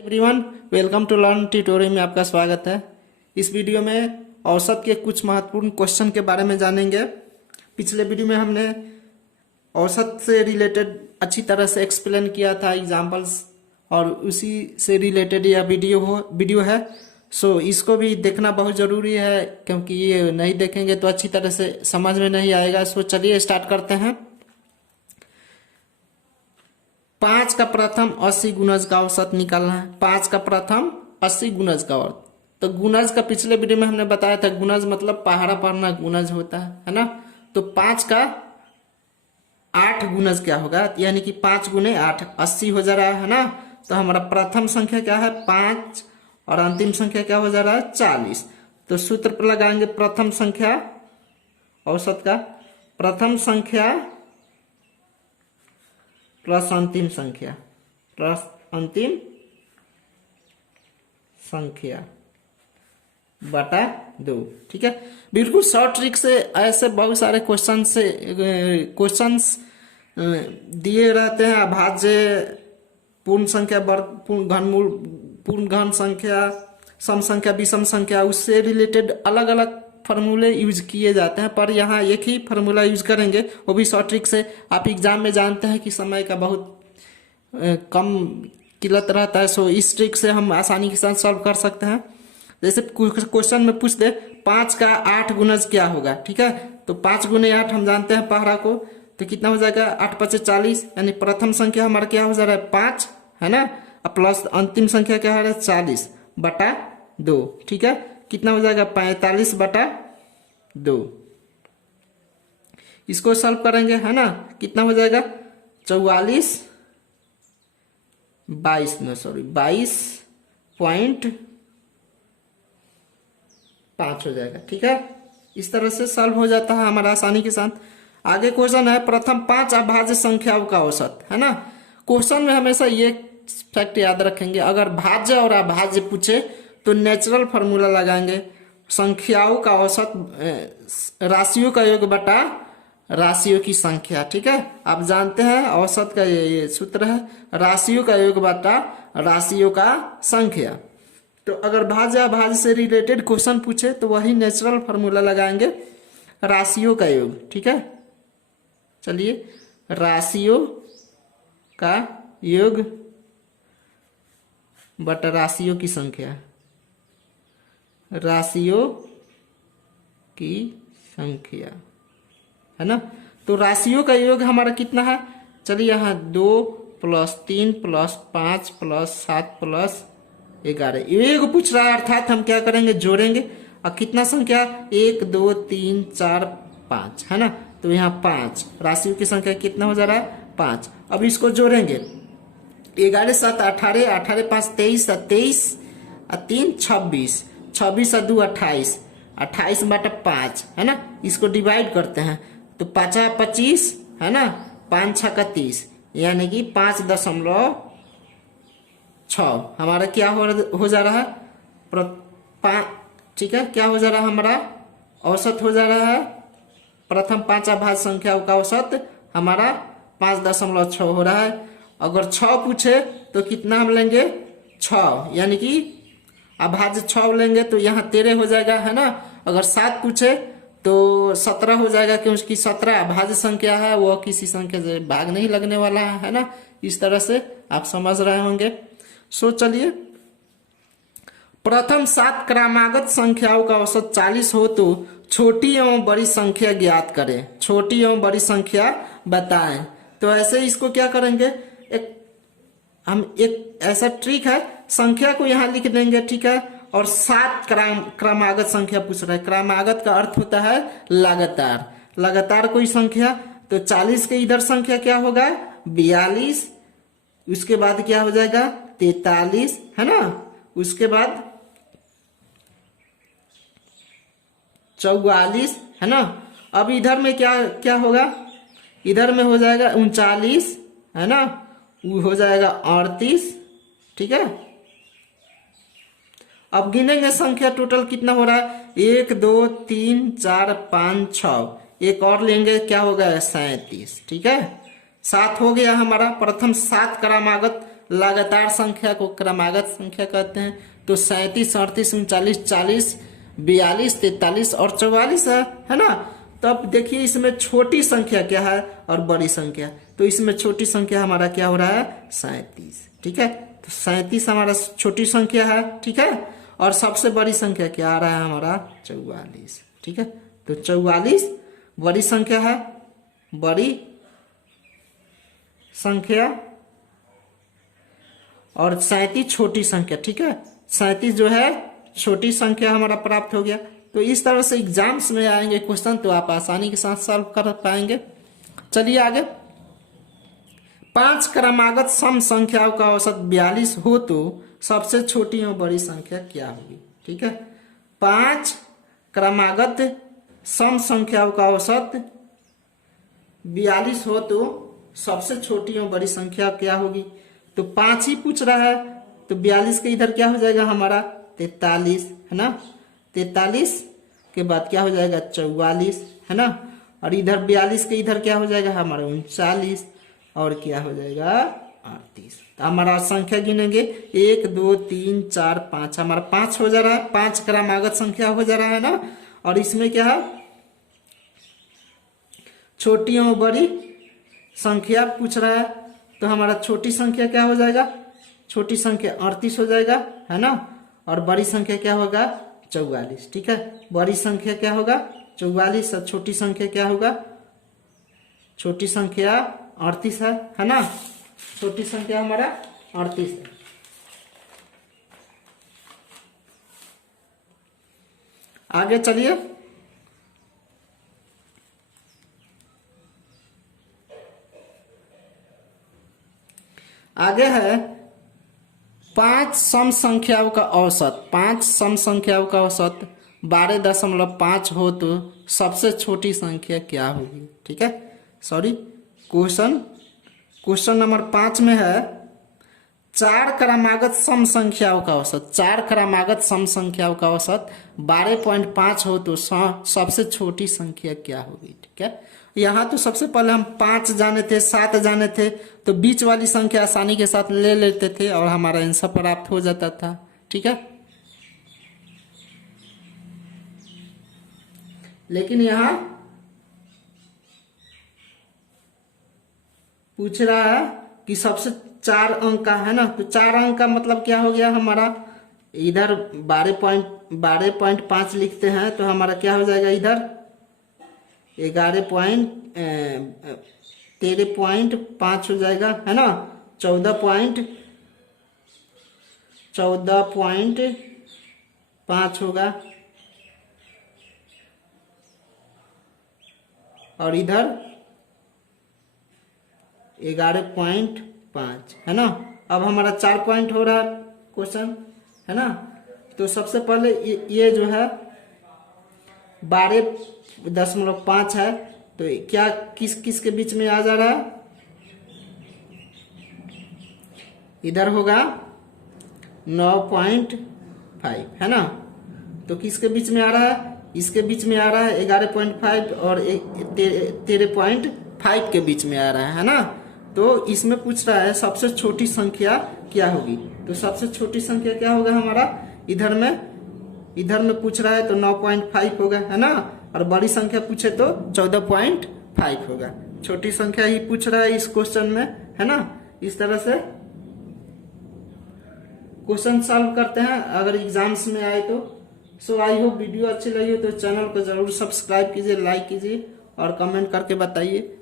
Everyone, welcome to learn tutorial में आपका स्वागत है। इस वीडियो में औसत के कुछ महत्वपूर्ण क्वेश्चन के बारे में जानेंगे। पिछले वीडियो में हमने औसत से रिलेटेड अच्छी तरह से एक्सप्लेन किया था एग्जांपल्स, और उसी से रिलेटेड यह वीडियो है। सो इसको भी देखना बहुत ज़रूरी है, क्योंकि ये नहीं देखेंगे तो अच्छी तरह से समझ में नहीं आएगा। सो चलिए स्टार्ट करते हैं। 5 का प्रथम 80 गुणज का औसत निकालना है। 5 का प्रथम 80 गुणज का औसत। तो गुणज का पिछले वीडियो में हमने बताया था, गुणज मतलब पहाड़ा पढ़ना गुणज होता है ना। तो 5 का 8 गुणज क्या होगा, यानी कि 5 गुने 8 80 हो जा रहा है ना। तो हमारा प्रथम संख्या क्या है 5, और अंतिम संख्या क्या हो जा रहा है 40। तो सूत्र पर लगाएंगे प्रथम संख्या औसत का, प्रथम संख्या प्लस अंतिम संख्या प्लस अंतिम संख्या बटा 2। ठीक है, बिल्कुल शॉर्ट ट्रिक से ऐसे बहुत सारे क्वेश्चंस दिए रहते हैं। अभाज्य, पूर्ण संख्या, वर्ग, पूर्ण घनमूल, पूर्ण घन संख्या, सम संख्या, विषम संख्या, उससे रिलेटेड अलग अलग फार्मूले यूज किए जाते हैं, पर यहाँ एक ही फार्मूला यूज करेंगे, वो भी शॉर्ट ट्रिक से। आप एग्जाम में जानते हैं कि समय का बहुत कम किल्लत रहता है। सो इस ट्रिक से हम आसानी के साथ सॉल्व कर सकते हैं। जैसे क्वेश्चन में पूछ दे 5 का 8 गुणज क्या होगा। ठीक है, तो 5 गुने 8 हम जानते हैं पहाड़ा को, तो कितना हो जाएगा 8 5 40, यानी प्रथम संख्या हमारा क्या हो जा रहा है 5 है ना, प्लस अंतिम संख्या क्या है 40 बटा 2। ठीक है, कितना हो जाएगा 45 बटा 2। इसको सॉल्व करेंगे है ना, कितना हो जाएगा 22.5 हो जाएगा। ठीक है, इस तरह से सॉल्व हो जाता है हमारा आसानी के साथ। आगे क्वेश्चन है प्रथम 5 अभाज्य संख्याओं का औसत है ना। क्वेश्चन में हमेशा ये फैक्ट याद रखेंगे, अगर भाज्य और अभाज्य पूछे तो नेचुरल फॉर्मूला लगाएंगे। संख्याओं का औसत राशियों का योग बटा राशियों की संख्या। ठीक है, आप जानते हैं औसत का ये सूत्र है, राशियों का योग बटा राशियों का संख्या। तो अगर भाज्य अभाज्य से रिलेटेड क्वेश्चन पूछे तो वही नेचुरल फॉर्मूला लगाएंगे, राशियों का योग। ठीक है, चलिए, राशियों का योग बटा राशियों की संख्या, राशियों की संख्या है ना। तो राशियों का योग हमारा कितना है, चलिए यहाँ 2 + 3 + 5 + 7 + 11 ये पूछ रहा है, अर्थात हम क्या करेंगे जोड़ेंगे। और कितना संख्या 1 2 3 4 5 है ना, तो यहाँ 5 राशियों की संख्या कितना हो जा रहा है 5। अब इसको जोड़ेंगे 11 7 18, 18 5 23, 23 और 3 26, 26 और 2 28, 28 बटा 5 है ना। इसको डिवाइड करते हैं तो 5 25 है ना, 5 6 30, यानी कि 5.6 हमारा क्या हो जा रहा है ठीक है, क्या हो जा रहा है हमारा औसत हो जा रहा है। प्रथम 5 अभाज्य संख्याओं का औसत हमारा 5.6 हो रहा है। अगर 6 पूछे तो कितना हम लेंगे 6, यानी कि अभाज्य 6 लेंगे तो यहाँ 13 हो जाएगा है ना। अगर 7 पूछे तो 17 हो जाएगा, क्योंकि 17 अभाज्य संख्या है, वो किसी संख्या से भाग नहीं लगने वाला है ना। इस तरह से आप समझ रहे होंगे। सो चलिए, प्रथम 7 क्रमागत संख्याओं का औसत 40 हो तो छोटी एवं बड़ी संख्या ज्ञात करें, छोटी एवं बड़ी संख्या बताएं। तो ऐसे इसको क्या करेंगे, एक ऐसा ट्रिक है, संख्या को यहाँ लिख देंगे। ठीक है, और 7 क्रमागत संख्या पूछ रहा है। क्रमागत का अर्थ होता है लगातार, लगातार कोई संख्या। तो 40 के इधर संख्या क्या होगा 42, उसके बाद क्या हो जाएगा 43 है ना, उसके बाद 44 है ना। अब इधर में क्या क्या होगा, इधर में हो जाएगा 39 है ना, वो हो जाएगा 38। ठीक है, अब गिनेंगे संख्या टोटल कितना हो रहा है 1 2 3 4 5 6, एक और लेंगे क्या होगा 37। ठीक है, 7 हो गया हमारा प्रथम 7 क्रमागत लगातार संख्या को क्रमागत संख्या कहते हैं। तो 37, 38, 39, 40, 42, 43 और 44 है ना। तो अब देखिए इसमें छोटी संख्या क्या है और बड़ी संख्या। तो इसमें छोटी संख्या हमारा क्या हो रहा है 37, ठीक है। तो 37 हमारा छोटी संख्या है, ठीक है। और सबसे बड़ी संख्या क्या आ रहा है हमारा 44, ठीक है। तो 44 बड़ी संख्या है, बड़ी संख्या, और 37 छोटी संख्या, ठीक है। 37 जो है छोटी संख्या हमारा प्राप्त हो गया। तो इस तरह से एग्जाम्स में आएंगे क्वेश्चन, तो आप आसानी के साथ सॉल्व कर पाएंगे। चलिए आगे। 5 क्रमागत सम संख्याओं का औसत 42 हो तो सबसे छोटी और बड़ी संख्या क्या होगी, ठीक है। 5 क्रमागत सम संख्याओं का औसत 42 हो तो सबसे छोटी और बड़ी संख्या क्या होगी। तो 5 ही पूछ रहा है, तो 42 के इधर क्या हो जाएगा हमारा 43, है ना। 43 के बाद क्या हो जाएगा 44, है ना। और इधर 42 के इधर क्या हो जाएगा हमारा 39, और क्या हो जाएगा 38। तो हमारा संख्या गिनेंगे 1 2 3 4 5, हमारा 5 हो जा रहा है, 5 क्रमागत संख्या हो जा रहा है ना। और इसमें क्या है छोटी और बड़ी संख्या पूछ रहा है। तो हमारा छोटी संख्या क्या हो जाएगा, छोटी संख्या 38 हो जाएगा, है ना। और बड़ी संख्या क्या होगा 44, ठीक है। बड़ी संख्या क्या होगा 44 और छोटी संख्या क्या होगा, छोटी संख्या 38 है ना। छोटी संख्या हमारा 38 है। आगे चलिए। आगे है 5 सम संख्याओं का औसत। 5 सम संख्याओं का औसत 12.5 हो तो सबसे छोटी संख्या क्या होगी, ठीक है। सॉरी, क्वेश्चन नंबर 5 में है 4 क्रमागत सम संख्याओं का औसत। 4 क्रमागत सम संख्याओं का औसत 12.5 हो तो सबसे छोटी संख्या क्या होगी, ठीक है। यहाँ तो सबसे पहले हम 5 जाने थे, 7 जाने थे, तो बीच वाली संख्या आसानी के साथ ले लेते थे और हमारा आंसर प्राप्त हो जाता था, ठीक है। लेकिन यहाँ पूछ रहा है कि सबसे 4 अंक का है ना। तो 4 अंक का मतलब क्या हो गया हमारा, इधर 12.5 लिखते हैं तो हमारा क्या हो जाएगा इधर 13.5 हो जाएगा, है ना। 14.5 होगा, और इधर 11.5, है ना। अब हमारा 4 पॉइंट हो रहा है क्वेश्चन, है ना। तो सबसे पहले ये जो है 12.5 है, तो क्या किस के बीच में आ जा रहा है, इधर होगा 9.5, है ना। तो किसके बीच में आ रहा है, इसके बीच में आ रहा है 11.5 और 13.5 के बीच में आ रहा है ना। तो इसमें पूछ रहा है सबसे छोटी संख्या क्या होगी। तो सबसे छोटी संख्या क्या होगा हमारा, इधर में पूछ रहा है तो 9.5 होगा, है ना। और बड़ी संख्या पूछे तो 14.5 होगा। छोटी संख्या ही पूछ रहा है इस क्वेश्चन में, है ना। इस तरह से क्वेश्चन सॉल्व करते हैं अगर एग्जाम्स में आए तो। सो आई होप वीडियो अच्छी लगी हो तो चैनल को जरूर सब्सक्राइब कीजिए, लाइक कीजिए और कमेंट करके बताइए।